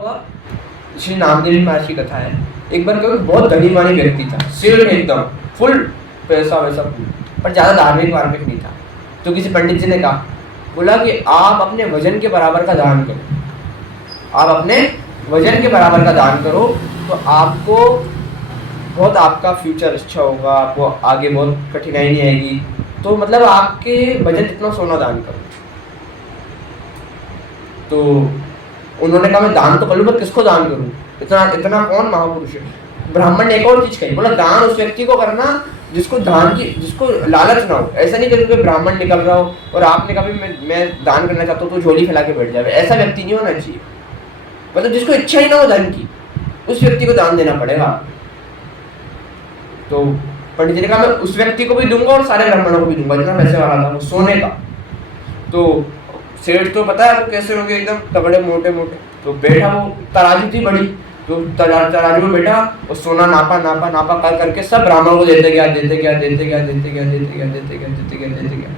हुआ, श्री नामदेव महाराज की कथा है। एक बार कोई बहुत धनी मानी व्यक्ति था, सिर में एकदम फुल पैसा वैसा, पर ज़्यादा धार्मिक वार्मिक नहीं था। तो किसी पंडित जी ने कहा, बोला कि आप अपने वजन के बराबर का दान करो, आप अपने वजन के बराबर का दान करो, तो आपको बहुत, आपका फ्यूचर अच्छा होगा, आपको आगे बहुत कठिनाई नहीं आएगी। तो मतलब आपके वजन जितना सोना दान करो। तो उन्होंने कहा मैं दान तो कर लूँ, पर किसको दान करूँ, इतना इतना कौन महापुरुष है। ब्राह्मण ने एक और चीज कही, बोला दान उस व्यक्ति को करना जिसको दान की, जिसको लालच ना हो। ऐसा नहीं कि कोई ब्राह्मण निकल रहा हो और आपने कहा मैं दान करना चाहता हूँ, तो झोली फैला के बैठ जाए, ऐसा व्यक्ति नहीं होना चाहिए। मतलब जिसको इच्छा ही ना हो धन की, उस व्यक्ति को दान देना पड़ेगा। तो पंडित जी ने कहा मैं उस व्यक्ति को भी दूंगा और सारे ब्राह्मणों को भी दूंगा, जितना पैसे वाला था वो सोने का। तो सेठ तो पता है वो कैसे होंगे, एकदम तगड़े मोटे मोटे। तो बैठा, वो तराजू थी बड़ी, तो तराजू में बैठा और सोना नापा नापा नापा कर करके सब ब्राह्मणों को देते गया, देते गया, देते गया, देते गया, देते गया, देते गया, देते गया, देते गया।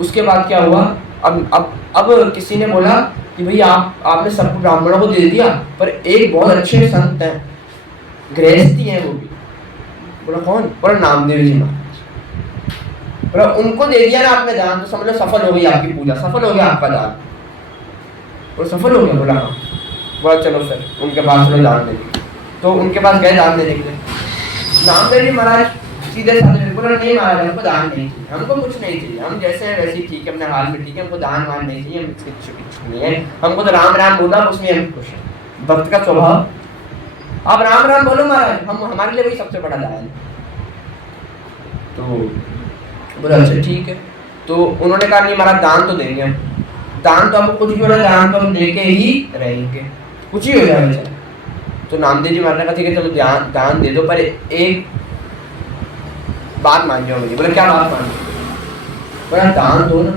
उसके बाद क्या हुआ, अब किसी ने बोला कि भाई आपने सब ब्राह्मणों को दे दिया, पर एक बहुत अच्छे संत हैं, गृहस्थी हैं वो भी। बोला कौन? बोला नामदेव जी महाराज। बोला उनको दे दिया ना आपने दान, तो समझ लो सफल हो गई आपकी पूजा, सफल हो गया आपका दान। और सफल हो गया? बोला हाँ। बोला चलो फिर उनके पास में दान देंगे। तो उनके पास गए दान देने के लिए। नामदेव जी महाराज सीधे साधे बोला नहीं महाराज, हमको दान नहीं चाहिए, हमको कुछ नहीं चाहिए, हम जैसे हैं वैसे ही ठीक है, अपने हाल में ठीक है, हमको दान वान नहीं चाहिए, हमको कुछ नहीं है, हमको तो राम राम बोला उसमें हम खुश हैं। भक्त का स्वभाव, आप राम राम बोलो महाराज, हम हमारे लिए वही सबसे बड़ा दान है। तो बोला अच्छा ठीक है। तो उन्होंने कहा नहीं महाराज दान तो देंगे हम, दान तो आपको कुछ भी हो रहा है, दान तो हम देके ही रहेंगे, कुछ ही हो जाएगा। तो नामदेव जी महाराज ने कहा ठीक है चलो दान दे दो, पर एक बात मान जाओ मुझे। बोला क्या बात मान जाओ? बोला दान दो ना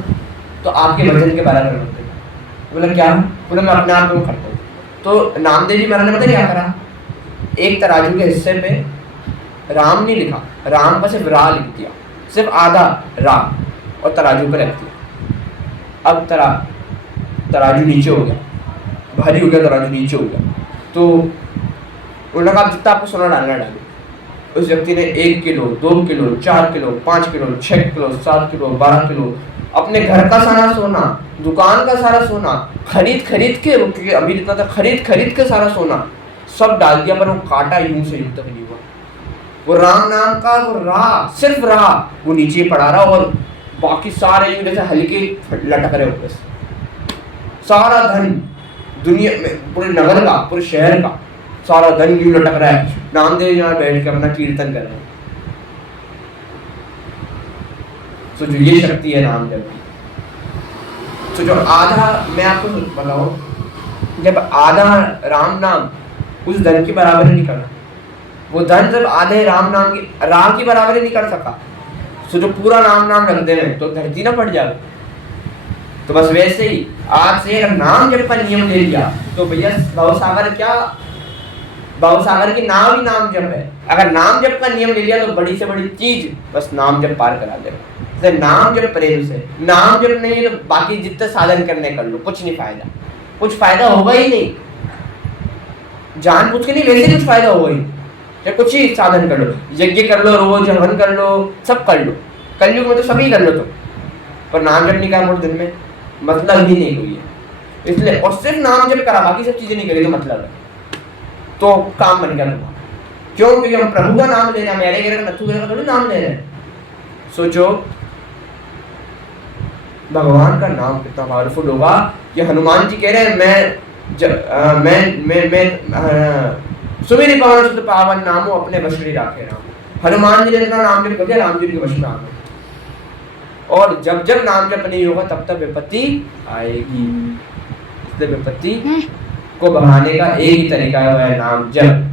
तो आपके वजन के बराबर मत देना। बोला क्या? बोला मैं अपने आप को करता हूँ। तो नामदेव जी महाराज ने पता क्या करा, एक तराजू के हिस्से पे राम नहीं लिखा, राम का सिर्फ रा लिख दिया, सिर्फ आधा रा, और तराजू पे रख दिया। अब तराजू नीचे हो गया, भारी हो गया, तराजू नीचे हो गया। तो उन्होंने कहा जितना आपको सोना डालना डालो। उस व्यक्ति ने 1 kilo, 2 kilo, 4 kilo, 5 kilo, 6 kilo, 7 kilo, 12 kilo अपने घर का सारा सोना, दुकान का सारा सोना खरीद के, अभी जितना था खरीद के सारा सोना सब डाल दिया, पर वो काटा यूं से यूं तक नहीं हुआ। वो राम नाम का वो रहा, सिर्फ रहा, वो नीचे पड़ा रहा, और बाकी सारे यूं जैसे हल्के लटक रहे ऊपर से। सारा धन दुनिया में, पूरे नगर का, पूरे शहर का सारा धन यूं लटक रहा है। नामदेव यहाँ बैठ के अपना कीर्तन कर रहे हैं। तो जो ये शक्ति है नामदेव की, तो जो आधा, मैं आपको बताऊं, जब आधा राम नाम उस धन की बराबरी नहीं करना, वो धन जब आधे राम नाम की राम की बराबरी नहीं कर सका, तो जो पूरा नाम रख दे रहे तो धरती ना पड़ जाए। तो बस वैसे ही आज से अगर नाम जप का नियम ले लिया तो भैया भवसागर क्या, भवसागर की नाम ही नाम जप है। अगर नाम जप का नियम ले लिया तो बड़ी से बड़ी चीज बस नाम जप पार करा दे। तो नाम जप प्रेम से, नाम जप नहीं है तो बाकी जितने साधन करने कर लो, कुछ नहीं फायदा, कुछ फायदा होगा ही नहीं। जानबूझ के नहीं, वैसे कुछ फायदा होगा ही, या कुछ ही साधन कर लो, यज्ञ कर लो, रोज हवन कर लो, सब कर लो, कलयुग में तो सभी कर लो तुम, पर नाम जप नहीं करा दिन में मतलब ही नहीं कोई है। इसलिए और सिर्फ नाम जप करा, बाकी सब चीजें नहीं करी तो मतलब है, तो काम बन गया तुम्हारा। क्यों? क्योंकि हम प्रभु का नाम ले रहे हैं, मेरे गिरे नथु गिरे का थोड़ी नाम ले रहे हैं। सोचो भगवान का नाम कितना पावरफुल होगा कि हनुमान जी कह रहे हैं सुमिरि पवन सुत पावन नामो अपने वश में राखे राम। हनुमान जी ने इतना नाम जप किया, राम जी के वश में आ गए। और जब जब नाम जप नहीं होगा तब तक विपत्ति आएगी। इसलिए विपत्ति को बढ़ाने का एक ही तरीका है, नाम जप।